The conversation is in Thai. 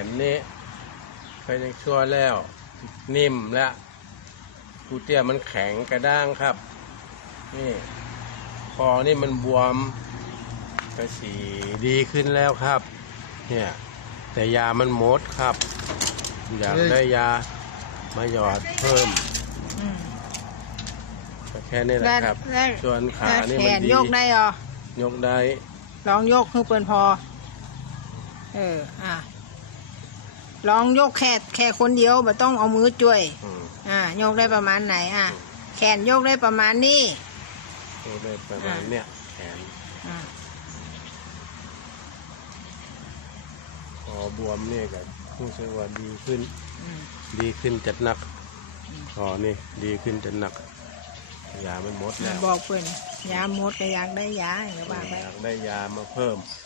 นนี้ไปยังชั่วแล้ว นิ่มแล้วกูเตี้ยมันแข็งกระด้างครับ นี่คอนี่มันบวมกระสีดีขึ้นแล้วครับ เนี่ยแต่ยามันหมดครับ อยากได้ยามาหยอดเพิ่มอืมก็แค่นี้แหละแล้วครับแล้วส่วนขาแล้วนี่แขมันนดีโยกได้เหรอยกได้ลองโยกคือเปินพอ เออ อะ ลองโยกแค่แค่คนเดียวบ่ต้องเอามือช่วย อืมอ่าโยกได้ประมาณไหนอะแขนโยกได้ประมาณนี้ยกได้ประมาณเนี้ยแขนอ่าคอบวมนี่ก็รู้สึกว่าดีขึ้น อืม ดีขึ้นจัดหนักคอนี่ดีขึ้นจัดหนักยามันหมดมัแล้นวบอกเพิ่นยาหมดก็อยากได้ยาอย่างว่าไปอยากได้ยามาเพิ่มอ